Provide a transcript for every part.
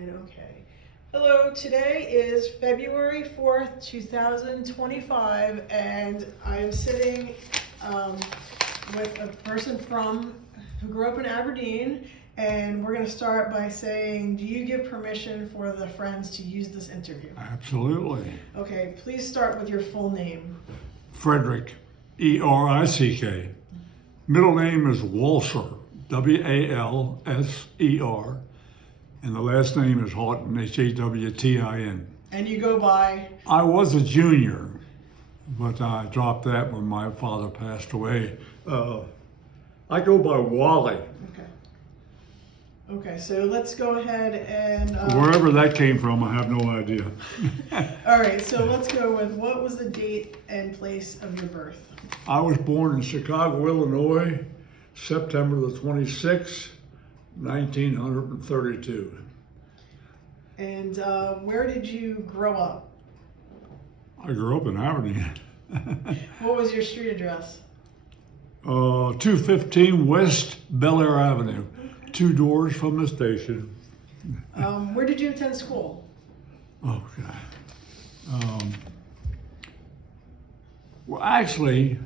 And okay. Hello, today is February 4th, 2025, and I'm sitting with a person who grew up in Aberdeen, and we're going to start by saying, do you give permission for the friends to use this interview? Absolutely. Okay, please start with your full name. Frederick, E-R-I-C-K. Middle name is Walser, W-A-L-S-E-R. And the last name is Hawtin, H-A-W-T-I-N. And you go by? I was a junior, but I dropped that when my father passed away. I go by Wally. Okay. Okay, so let's go ahead and... Wherever that came from, I have no idea. All right, so let's go with, what was the date and place of your birth? I was born in Chicago, Illinois, September the 26th, 1932. And where did you grow up? I grew up in Aberdeen. What was your street address? 215 West Bel Air Avenue, 2 doors from the station. Where did you attend school? Oh, God. Well, actually,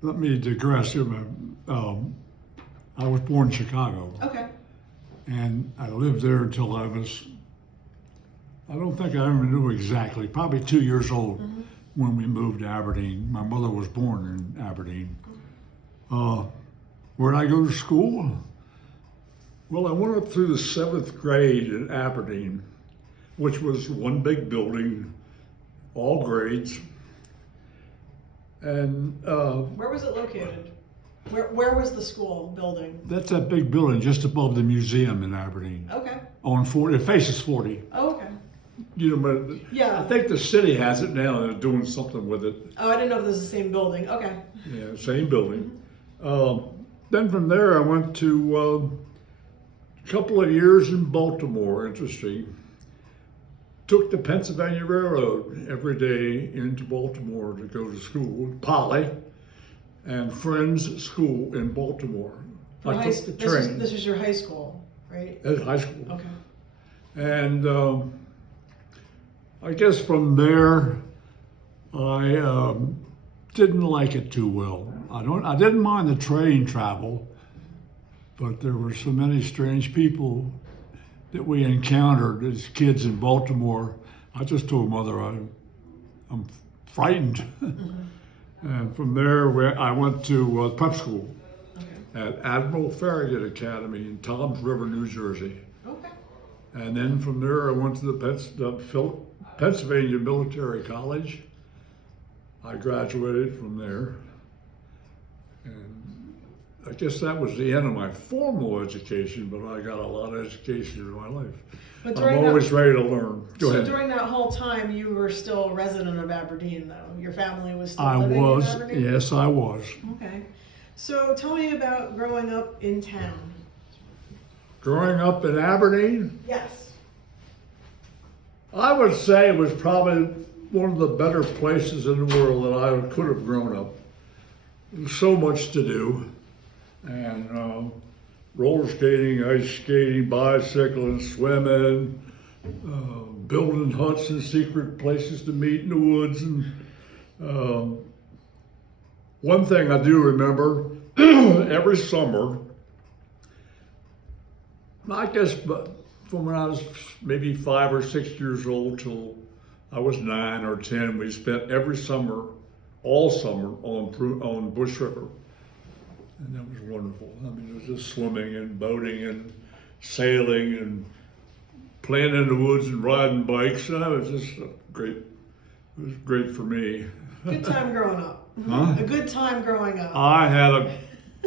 let me digress here. I was born in Chicago. Okay. And I lived there until I don't think I ever knew exactly, probably 2 years old when we moved to Aberdeen. My mother was born in Aberdeen. Where did I go to school? Well, I went up through the 7th grade in Aberdeen, which was one big building, all grades. And where was it located? Where was the school building? That's that big building just above the museum in Aberdeen. Okay. On 40, it faces 40. Oh, okay. You know, but yeah. I think the city has it now and they're doing something with it. Oh, I didn't know if this was the same building. Okay. Yeah, same building. Then from there I went to a couple of years in Baltimore, interesting. Took the Pennsylvania Railroad every day into Baltimore to go to school, Poly, and Friends School in Baltimore. I took the train. This was your high school, right? At high school. Okay. And I guess from there, I didn't like it too well. I didn't mind the train travel, but there were so many strange people that we encountered as kids in Baltimore. I just told Mother I'm frightened. And from there, I went to prep school at Admiral Farragut Academy in Toms River, New Jersey. Okay. And then from there, I went to the Pennsylvania Military College. I graduated from there. And I guess that was the end of my formal education, but I got a lot of education in my life. I'm always ready to learn. Go ahead. So during that whole time, you were still a resident of Aberdeen, though? Your family was still living in Aberdeen? Yes, I was. Okay. So tell me about growing up in town. Growing up in Aberdeen? Yes. I would say it was probably one of the better places in the world that I could have grown up. There was so much to do. And roller skating, ice skating, bicycling, swimming, building huts and secret places to meet in the woods. And one thing I do remember, every summer, I guess from when I was maybe 5 or 6 years old till I was 9 or 10, we spent every summer, all summer, on Bush River. And that was wonderful. I mean, it was just swimming and boating and sailing and playing in the woods and riding bikes. And it was just great. It was great for me. Good time growing up. Huh? A good time growing up. I had a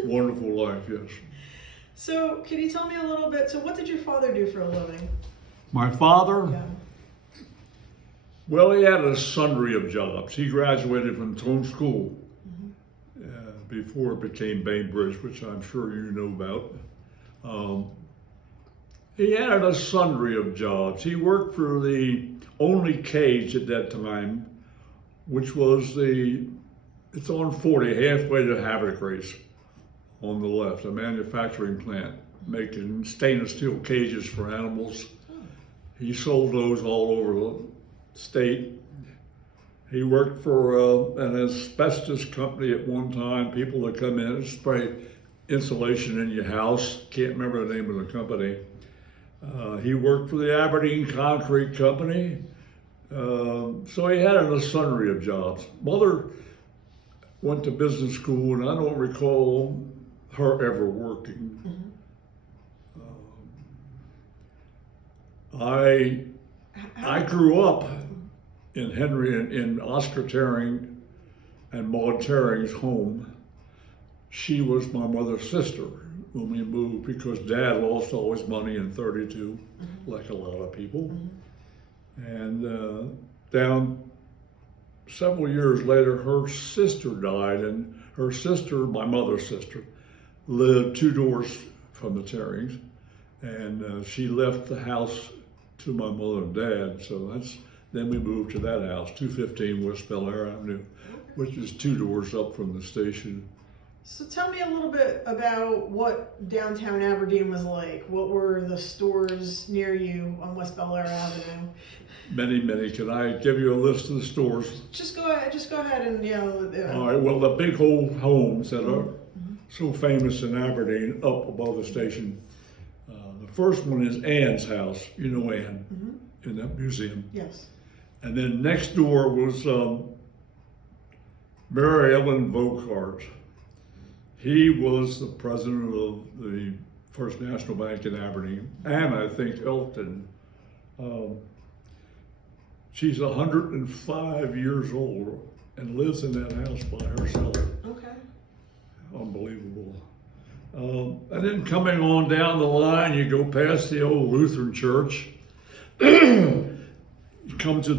wonderful life, yes. So, can you tell me a little bit? So, what did your father do for a living? My father? Yeah. Well, he had a sundry of jobs. He graduated from Tone School before it became Bainbridge, which I'm sure you know about. He had a sundry of jobs. He worked for the only cage at that time, which was it's on 40, halfway to Havoc Race on the left, a manufacturing plant. making stainless steel cages for animals. He sold those all over the state. He worked for an asbestos company at one time. People that come in and spray insulation in your house. Can't remember the name of the company. He worked for the Aberdeen Concrete Company. So he had a sundry of jobs. Mother went to business school, and I don't recall her ever working. I grew up in Oscar Terring and Maud Terring's home. She was my mother's sister when we moved because Dad lost all his money in '32, like a lot of people. And down several years later, her sister died, and her sister, my mother's sister, lived 2 doors from the Terrings, and she left the house to my mother and dad. So then we moved to that house, 215 West Bel Air Avenue, which is 2 doors up from the station. So tell me a little bit about what downtown Aberdeen was like. What were the stores near you on West Bel Air Avenue? Many, many. Can I give you a list of the stores? Just go ahead and, you know. All right, well, the big old homes that are so famous in Aberdeen up above the station. The first one is Ann's house. You know Ann in that museum. Yes. And then next door was Mary Ellen Vocart. He was the president of the First National Bank in Aberdeen, and I think Elton. She's 105 years old and lives in that house by herself. Okay. Unbelievable. And then coming on down the line, you go past the old Lutheran church. You come to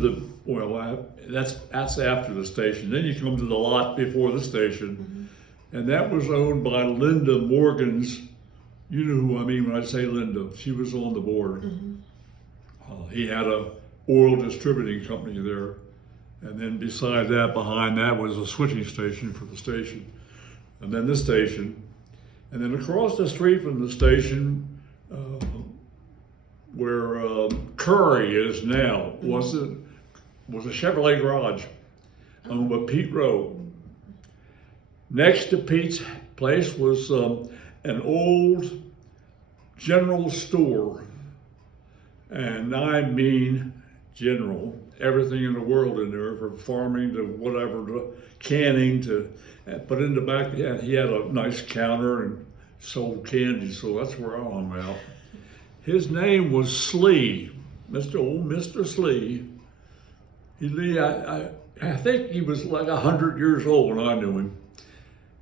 that's after the station. Then you come to the lot before the station, and that was owned by Linda Morgan's. You know who I mean when I say Linda. She was on the board. He had a oil distributing company there, and then beside that, behind that, was a switching station for the station, and then the station. And then across the street from the station, where Curry is now, was a Chevrolet garage owned by Pete Rowe. Next to Pete's place was an old general store, and I mean general, everything in the world in there, from farming to whatever, to canning to. But in the back, he had a nice counter and sold candy, so that's where I hung out. His name was Slee, Mr. Slee. I think he was like 100 years old when I knew him.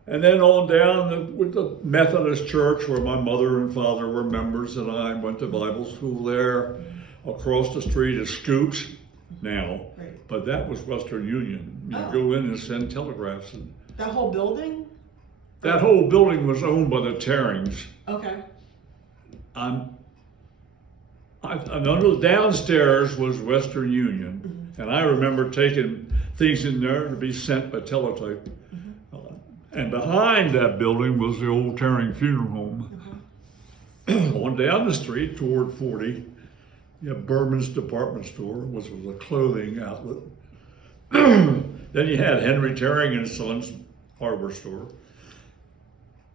And then on down with the Methodist church where my mother and father were members, and I went to Bible school there. Across the street is Scoops now, but that was Western Union. You go in and send telegraphs. That whole building? That whole building was owned by the Terrings. Okay. And under the downstairs was Western Union, and I remember taking things in there to be sent by teletype. And behind that building was the old Terring Funeral Home. On down the street toward 40, you have Berman's Department Store, which was a clothing outlet. Then you had Henry Terring and Sons hardware store.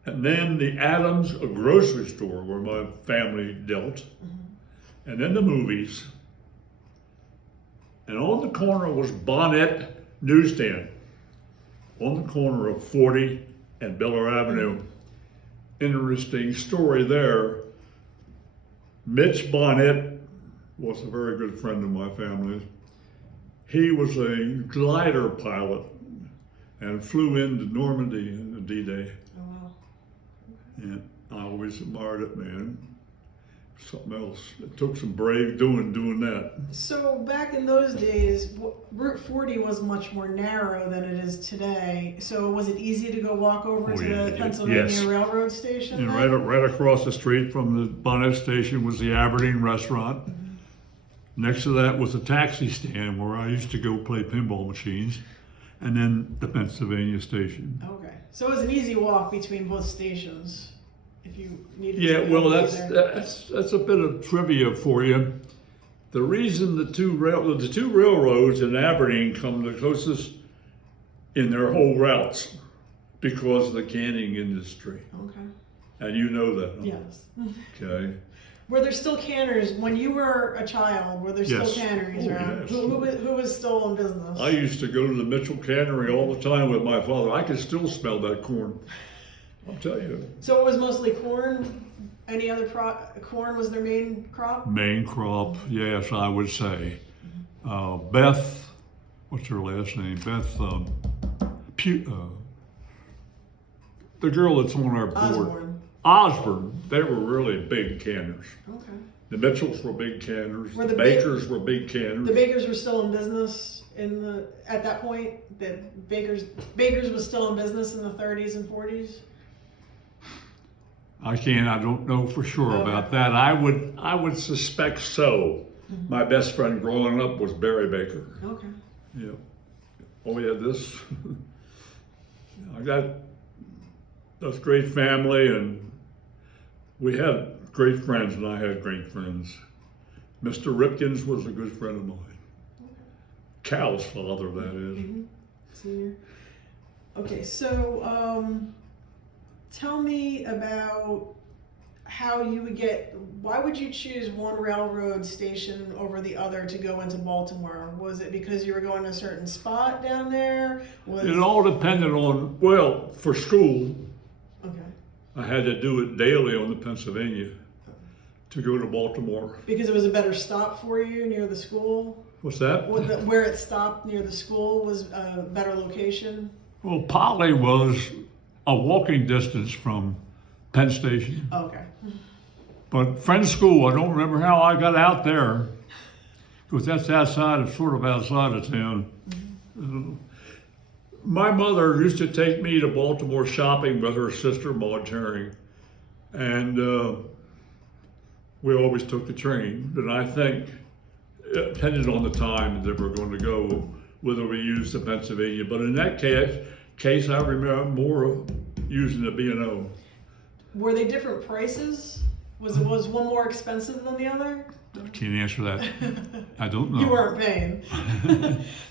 And then the Adams, a grocery store where my family dealt. And then the movies. And on the corner was Bonnet Newsstand, on the corner of 40 and Bel Air Avenue. Interesting story there. Mitch Bonnet was a very good friend of my family's. He was a glider pilot and flew into Normandy in the D-Day. Oh, wow. And I always admired it, man. Something else. It took some brave doing that. So back in those days, Route 40 was much more narrow than it is today. So was it easy to go walk over to the Pennsylvania Railroad station? And right across the street from the Bonnet station was the Aberdeen restaurant. Next to that was a taxi stand where I used to go play pinball machines. And then the Pennsylvania station. Okay. So it was an easy walk between both stations. if you needed Yeah, to. well, go that's either. that's a bit of trivia for you. The reason the two railroads in Aberdeen come the closest in their whole routes because of the canning industry, Okay. and you know that. Huh? Yes. Okay. Were there still canners when you were a child? Were there still Yes. canneries Oh, around? yes. Who was still in business? I used to go to the Mitchell Cannery all the time with my father. I could still smell that corn. I'll tell you. So it was mostly corn. Any other corn was their main crop? Main crop, yes, I would say. Beth, what's her last name? Beth, the girl that's on our board. Osborne. Osborne. They were really big canners. Okay. The Mitchells were big canners. Were the the Bakers were big canners. The Bakers were still in business at that point. That Bakers was still in business in the 30s and 40s. I don't know for sure Okay. about that. I would suspect so. Mm-hmm. My best friend growing up was Barry Baker. Okay. Yeah. Oh yeah, this. I got this great family, and we had great friends, and I had great friends. Mr. Ripkins was a good friend of mine. Cal's father, that is. Mm-hmm. Senior. Okay, so tell me about how you would why would you choose one railroad station over the other to go into Baltimore? Was it because you were going to a certain spot down there? It all depended on, well, for school, Okay. I had to do it daily on the Pennsylvania to go to Baltimore. Because it was a better stop for you near the school? What's that? Where it stopped near the school was a better location? Well, Polly was a walking distance from Penn Station. Okay. But Friends School, I don't remember how I got out there, because that's sort of outside of town. My mother used to take me to Baltimore shopping with her sister, Maud Herring, and we always took the train. And I think it depended on the time that we were going to go, whether we used the Pennsylvania. But in that case, I remember more using the B&O. Were they different prices? Was one more expensive than the other? I can't answer that. I don't know. You weren't paying.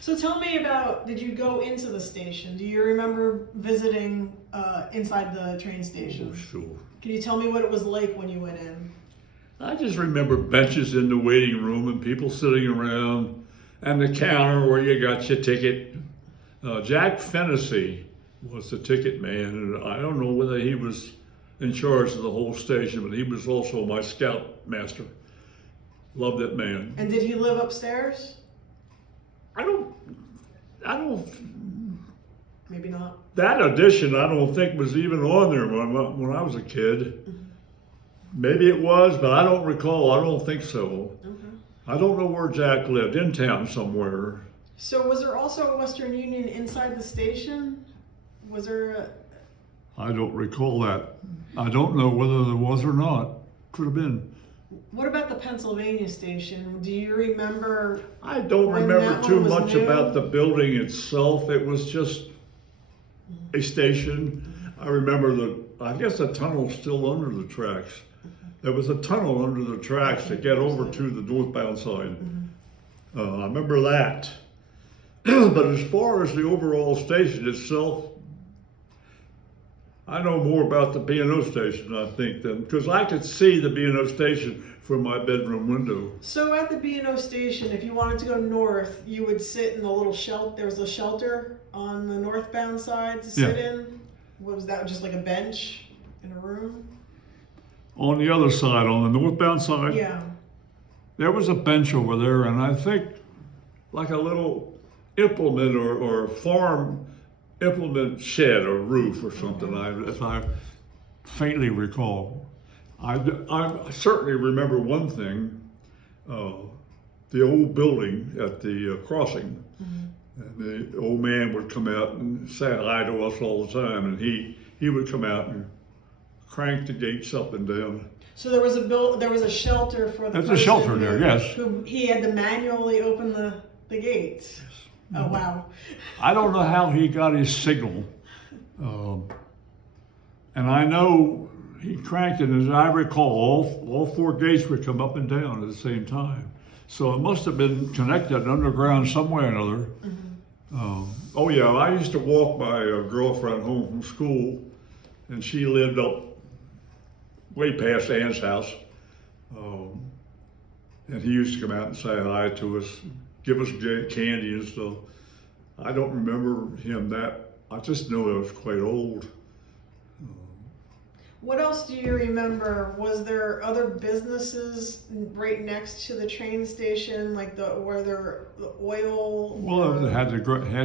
So tell me about, did you go into the station? Do you remember visiting inside the train station? Oh, sure. Can you tell me what it was like when you went in? I just remember benches in the waiting room and people sitting around, and the counter where you got your ticket. Jack Fennessy was the ticket man, and I don't know whether he was in charge of the whole station, but he was also my scout master. Loved that man. And did he live upstairs? I don't, Maybe not. that edition I don't think was even on there when I was a kid. Maybe it was, but I don't recall. I don't think so. Okay. I don't know where Jack lived, in town somewhere. So was there also a Western Union inside the station? Was there I don't recall that. I don't know whether there was or not. Could have been. what about the Pennsylvania station? Do you remember? I don't When remember that too one was much new? about the building itself. It was just a station. I remember I guess the tunnel's still under the tracks. There was a tunnel under the tracks to get over to the northbound side. I remember that. But as far as the overall station itself, I know more about the B&O station, I think, because I could see the B&O station from my bedroom window. So at the B&O station, if you wanted to go north, you would sit in a little shelter. There was a shelter on the northbound side to sit in. What was that? Just like a bench in a room? On the other side, on the northbound side, Yeah. there was a bench over there, and I think like a little implement or farm implement shed or roof or something, as I faintly recall. I certainly remember one thing, the old building at the crossing. And the old man would come out and say hi to us all the time, and he would come out and crank the gates up and down. So there was a shelter for the There's a person shelter there, yes. who he had to manually open the gates. Oh wow. I don't know how he got his signal. And I know he cranked it, and as I recall, all four gates would come up and down at the same time. So it must have been connected underground some way or another. Oh yeah, I used to walk my girlfriend home from school, and she lived up way past Ann's house. And he used to come out and say hi to us, give us candy and stuff. I don't remember him that. I just know I was quite old. What else do you remember? Was there other businesses right next to the train station, like the oil? Well, it had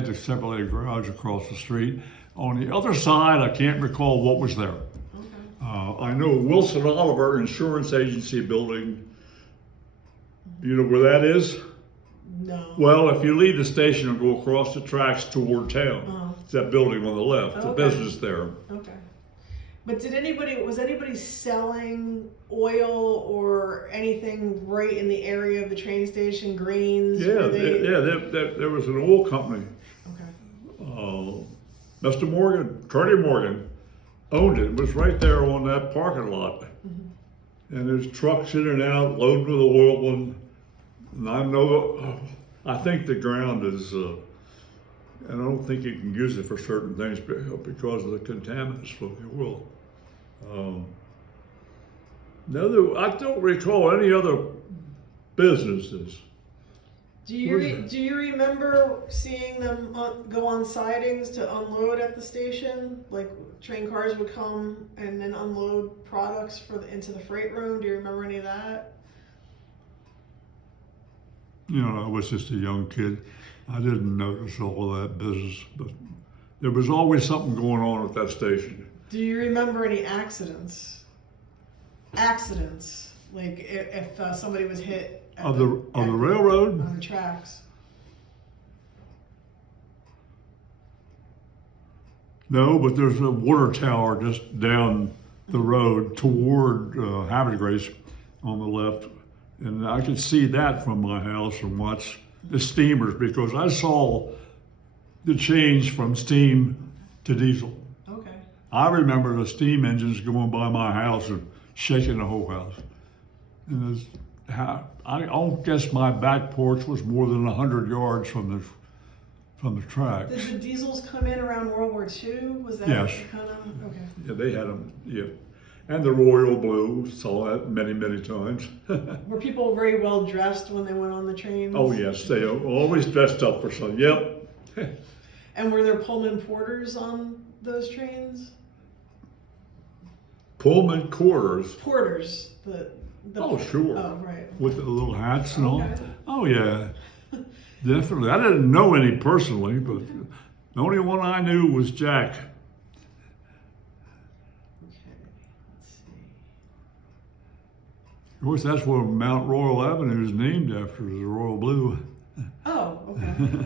the separated garage across the street. On the other side, I can't recall what was there. Okay. I know Wilson Oliver Insurance Agency building. You know where that is? No. Well, if you leave the station and go across the tracks toward town, it's that building on the left, the business there. Okay. But was anybody selling oil or anything right in the area of the train station, greens? Yeah, there was an oil company. Okay. Mr. Morgan, Curdy Morgan, owned it. It was right there on that parking lot. And there's trucks in and out, loaded with oil, and I think the ground is, and I don't think you can use it for certain things because of the contaminants from the oil. I don't recall any other businesses. Do you remember seeing them go on sidings to unload at the station? Like train cars would come and then unload products into the freight room. Do you remember any of that? You know, I was just a young kid. I didn't notice all of that business, but there was always something going on at that station. Do you remember any accidents? Accidents, like if somebody was hit on the railroad? On the tracks. No, but there's a water tower just down the road toward Happy Grace on the left. And I could see that from my house and watch the steamers because I saw the change from steam to diesel. Okay. I remember the steam engines going by my house and shaking the whole house. And I don't guess my back porch was more than 100 yards from the track. Did the diesels come in around World War II? Was that yes. Kind of okay? Yeah, they had them. Yeah. And the royal blue, saw that many, many times. Were people very well dressed when they went on the trains? Oh yes, they always dressed up for something. Yep. And were there Pullman porters on those trains? Pullman quarters. Porters. Oh sure. Oh right. With the little hats and all. Okay. Oh yeah, definitely. I didn't know any personally, but the only one I knew was Jack. Of course, that's where Mount Royal Avenue is named after, is the Royal Blue. Oh, okay.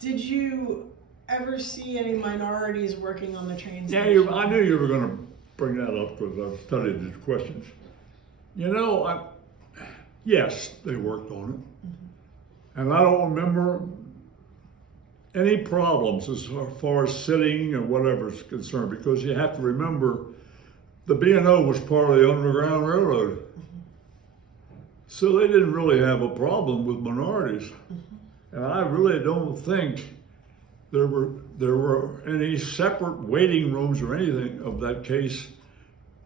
Did you ever see any minorities working on the trains? Yeah, I knew you were going to bring that up because I've studied these questions. You know, yes, they worked on it. And I don't remember any problems as far as sitting or whatever is concerned because you have to remember the B&O was part of the Underground Railroad. So they didn't really have a problem with minorities. And I really don't think there were any separate waiting rooms or anything of that case.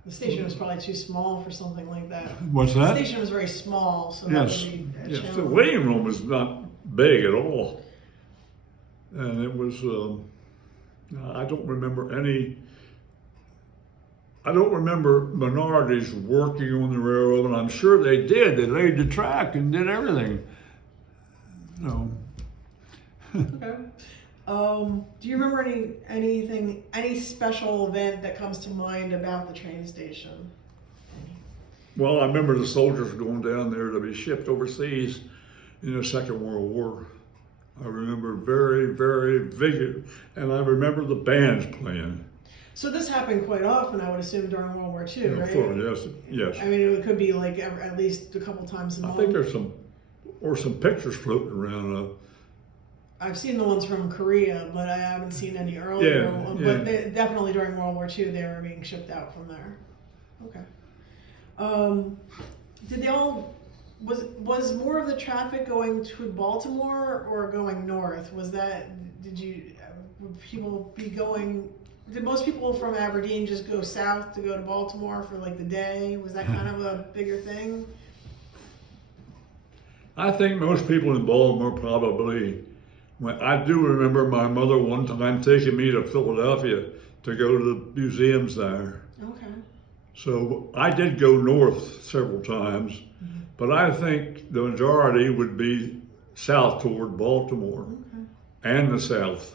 The station was probably too small for something like that. What's that? The station was very small, so yes. that would be a challenge. The waiting room was not big at all. And it was, I don't remember minorities working on the railroad, and I'm sure they did. They laid the track and did everything. So. Okay. Do you remember any special event that comes to mind about the train station? Well, I remember the soldiers going down there to be shipped overseas in the Second World War. I remember very, very vivid, and I remember the bands playing. So this happened quite often, I would assume, during World War II, right? Yes. I mean, it could be like at least a couple times a month. I think there's some pictures floating around. I've seen the ones from Korea, but I haven't seen any earlier. Yeah. But definitely during World War II, they were being shipped out from there. Okay. Did they all, was more of the traffic going to Baltimore or going north? Would people be going, did most people from Aberdeen just go south to go to Baltimore for like the day? Was that kind of a bigger thing? I think most people in Baltimore probably went. I do remember my mother one time taking me to Philadelphia to go to the museums there. Okay. So I did go north several times, but I think the majority would be south toward Baltimore and the south.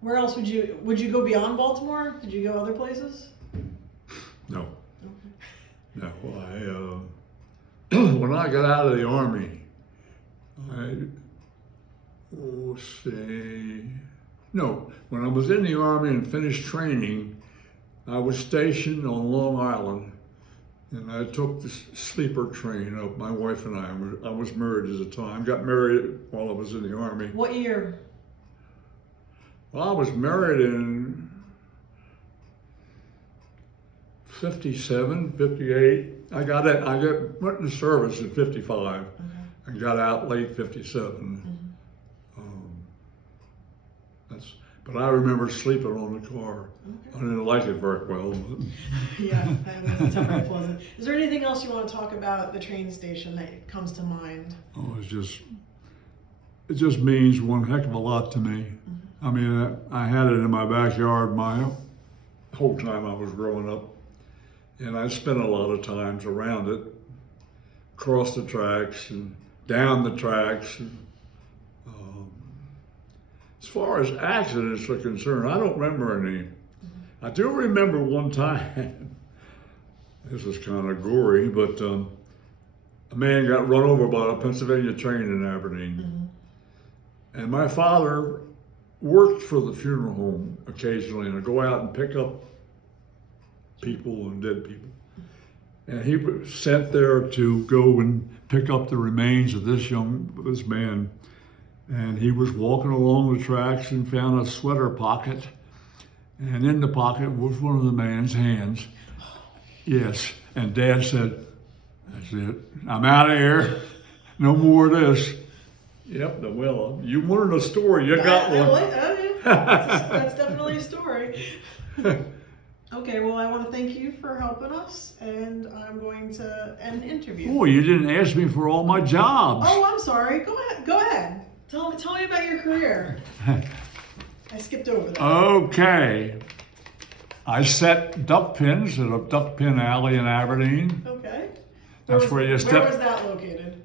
Where else would you go beyond Baltimore? Did you go other places? No. Okay. No, when I got out of the Army, when I was in the Army and finished training, I was stationed on Long Island, and I took the sleeper train up. My wife and I was married at the time, got married while I was in the Army. What year? Well, I was married in 57, 58. Went into service in 55 and got out late 57. But I remember sleeping on the car. I didn't like it very well. Yeah, that was definitely pleasant. Is there anything else you want to talk about the train station that comes to mind? Oh, it just means one heck of a lot to me. I mean, I had it in my backyard my whole time I was growing up. And I spent a lot of times around it, across the tracks and down the tracks. And, as far as accidents are concerned, I don't remember any. I do remember one time, this is kind of gory, but a man got run over by a Pennsylvania train in Aberdeen. And my father worked for the funeral home occasionally, and I'd go out and pick up people and dead people. And he was sent there to go and pick up the remains of this man. And he was walking along the tracks and found a sweater pocket. And in the pocket was one of the man's hands. Yes. And Dad said, "That's it. I'm out of here. No more of this." Yep. Well, you wanted a story. You got one. That's definitely a story. Okay, well, I want to thank you for helping us, and I'm going to end the interview. Oh, you didn't ask me for all my jobs. Oh, I'm sorry. Go ahead. Tell me about your career. I skipped over that. Okay. I set duck pins at a duck pin alley in Aberdeen. Okay. That's where you step. Where was that located?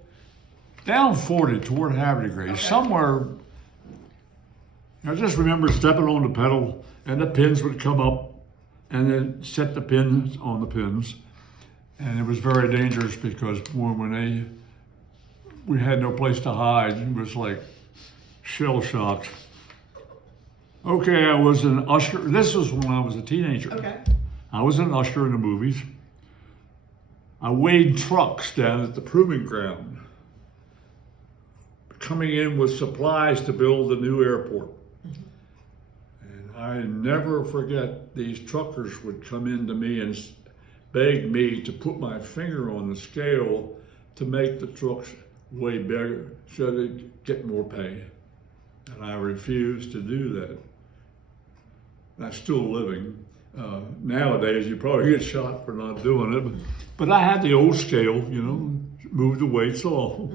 Down 40 toward Havre de Grace, somewhere. I just remember stepping on the pedal, and the pins would come up, and then set the pins on the pins. And it was very dangerous because we had no place to hide. It was like shell shocked. Okay, I was an usher. This was when I was a teenager. Okay. I was an usher in the movies. I weighed trucks down at the proving ground, coming in with supplies to build the new airport. And I never forget, these truckers would come in to me and beg me to put my finger on the scale to make the trucks way bigger so they'd get more pay. And I refused to do that. I'm still living. Nowadays, you probably get shot for not doing it, but I had the old scale, moved the weights all.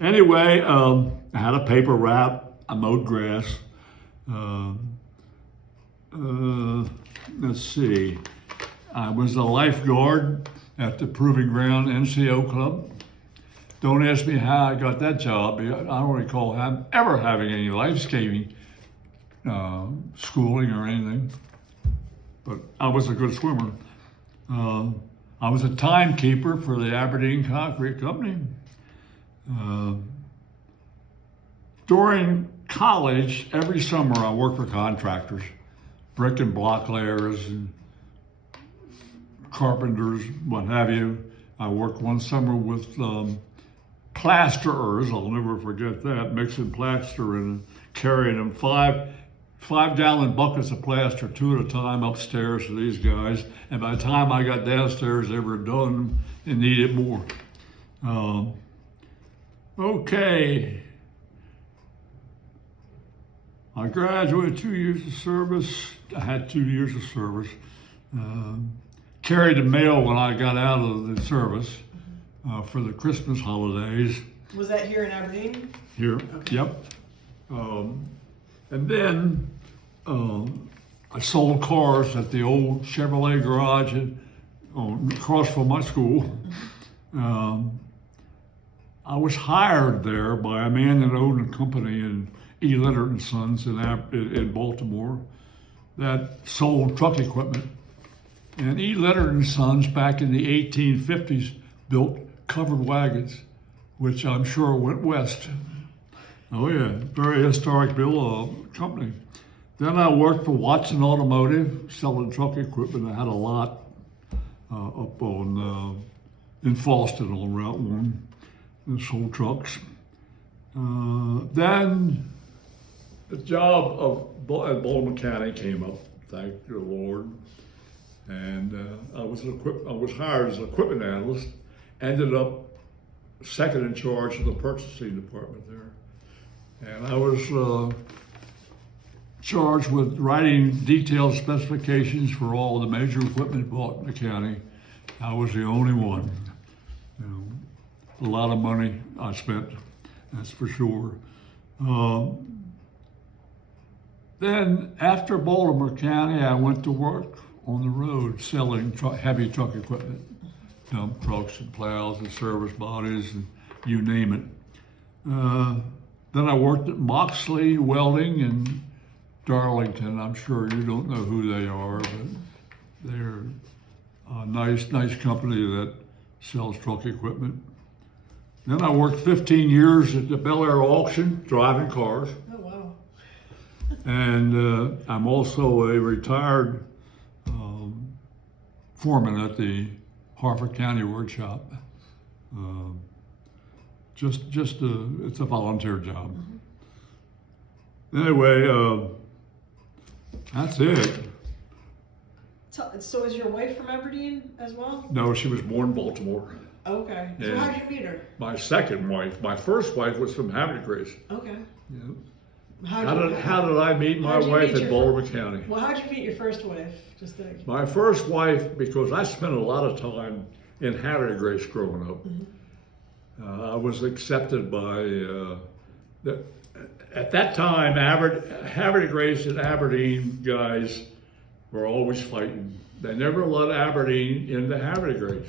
Anyway, I had a paper wrap. I mowed grass. Let's see. I was a lifeguard at the Proving Ground NCO Club. Don't ask me how I got that job. I don't recall ever having any life-saving schooling or anything, but I was a good swimmer. I was a timekeeper for the Aberdeen Concrete Company. During college, every summer I worked for contractors, brick and block layers and carpenters, what have you. I worked one summer with plasterers, I'll never forget that, mixing plaster and carrying them 5-gallon buckets of plaster, 2 at a time, upstairs to these guys. And by the time I got downstairs, they were done and needed more. Okay. I graduated 2 years of service. I had 2 years of service. Carried the mail when I got out of the service for the Christmas holidays. Was that here in Aberdeen? Here, Okay. yep. And then I sold cars at the old Chevrolet garage across from my school. I was hired there by a man that owned a company in E. Leonard and Sons in Baltimore that sold truck equipment. And E. Leonard and Sons back in the 1850s built covered wagons, which I'm sure went west. Oh yeah, very historic company. Then I worked for Watson Automotive, selling truck equipment. I had a lot up on in Falston on Route 1, and sold trucks. Then the job of Bowl mechanic came up, thank the Lord, and I was hired as an equipment analyst. Ended up second in charge of the purchasing department there. And I was charged with writing detailed specifications for all the major equipment bought in the county. I was the only one. You know, a lot of money I spent, that's for sure. Then after Baltimore County, I went to work on the road selling heavy truck equipment, dump trucks and plows and service bodies and you name it. Then I worked at Moxley Welding in Darlington. I'm sure you don't know who they are, but they're a nice company that sells truck equipment. Then I worked 15 years at the Bel Air auction, driving cars. Oh, wow. And I'm also a retired foreman at the Harford County Workshop. It's a volunteer job. Mm-hmm. Anyway, that's it. So is your wife from Aberdeen as well? No, she was born in Baltimore. Okay. So Yeah. how'd you meet her? My second wife, my first wife was from Havertide Grace. Okay. Yeah. How did I meet my how'd you wife meet at your Baltimore County? Well, how'd you meet your first wife? Just think. My first wife, because I spent a lot of time in Havertide Grace growing up. Mm-hmm. I was accepted by, at that time, Havertide Grace and Aberdeen guys were always fighting. They never let Aberdeen into Havertide Grace,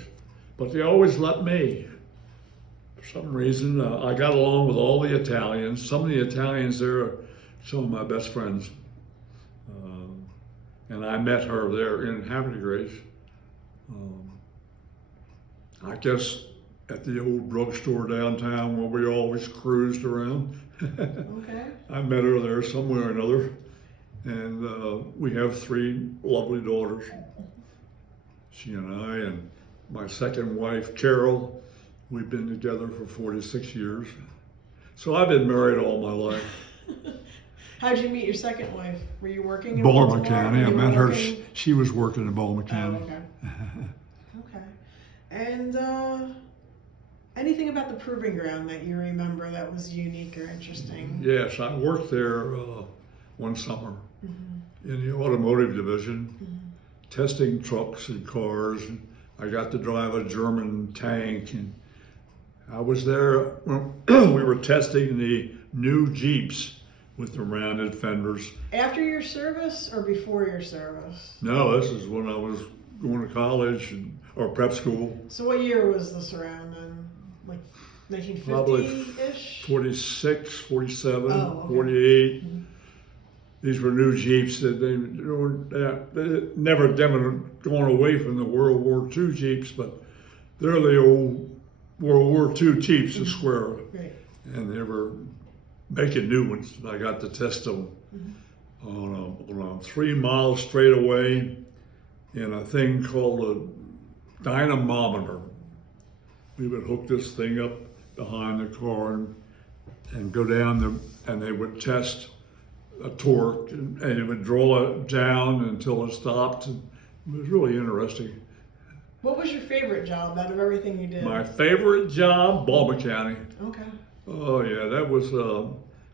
but they always let me. For some reason, I got along with all the Italians. Some of the Italians there are some of my best friends. And I met her there in Havertide Grace. I guess at the old drugstore downtown where we always cruised around. Okay. I met her there somewhere or another. And we have 3 lovely daughters. She and I, and my second wife, Carol, we've been together for 46 years. So I've been married all my life. How'd you meet your second wife? Were you working in Baltimore Baltimore? County. I You were met her. working- She was working in Baltimore County. Oh, okay. Okay. And anything about the proving ground that you remember that was unique or interesting? Yes, I worked there one summer in the automotive division, testing trucks and cars. And I got to drive a German tank, and I was there when we were testing the new Jeeps with the rounded fenders. After your service or before your service? No, this is when I was going to college or prep school. So what year was this around then? Like Probably 1950-ish? 46, 47, Oh, okay. 48. These were new Jeeps that they never gone away from the World War II Jeeps, but they're the old World War II Jeeps, the square. Right. And they were making new ones. And I got to test them on a 3-mile straightaway in a thing called a dynamometer. We would hook this thing up behind the car and go down and they would test a torque, and it would draw it down until it stopped. And it was really interesting. What was your favorite job out of everything you did? My favorite job, ball mechanic. Okay. Oh yeah, that was.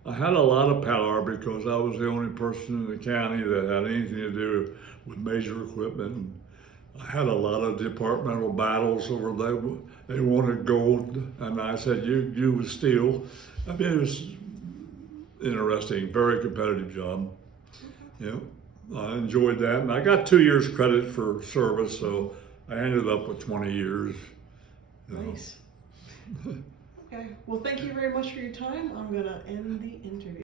I had a lot of power because I was the only person in the county that had anything to do with major equipment. I had a lot of departmental battles over that. They wanted gold, and I said, "You would steal." I mean, it was interesting, very competitive job. Yeah, I enjoyed that, and I got 2 years credit for service, so I ended up with 20 years. You know. Nice. Okay. Well, thank you very much for your time. I'm gonna end the interview.